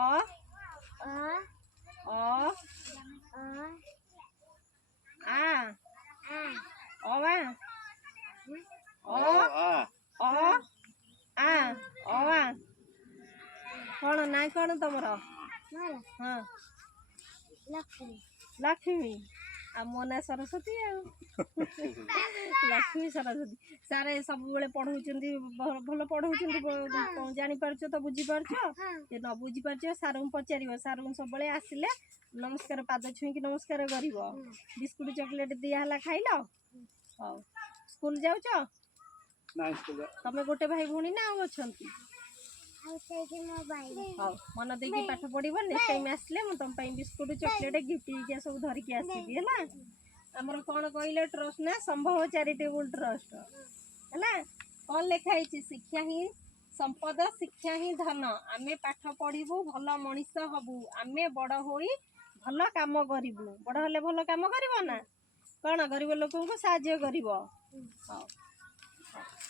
अ आ अवा अवा कौन ना कौन तुमर हाँ लक्ष्मी आ मो ना सरस्वती लक्ष्मी सरस्वती सारे सब बेले पढ़ाऊँ भल पढ़ाऊँ जापार तो बुझीपार ये न बुझीपार सार को पचार सार को सब आसिले नमस्कार पाद छुईकी नमस्कार कर बिस्कुट चॉकलेट दिहला खाइल हाँ स्कूल जाऊच तमें गोटे भाई भौणी ना अच्छा हाँ मन देकी पाठ पढ़व नेक्स्ट टाइम आसले मुझे तुम बिस्कुट चॉकलेट गिफ्ट सब धरिकी आसबी है आमर कौन कहले ट्रस्ट ना संभव चैरिटेबल ट्रस्ट है कौन लिखाई शिक्षा ही संपद शिक्षा ही धन आमे पाठ पढ़ू भल मनीष हबू आमे बड़ हो भल काम करूँ बड़ हेले भल काम कर ना कौन गरीब लोक को साहाय्य कर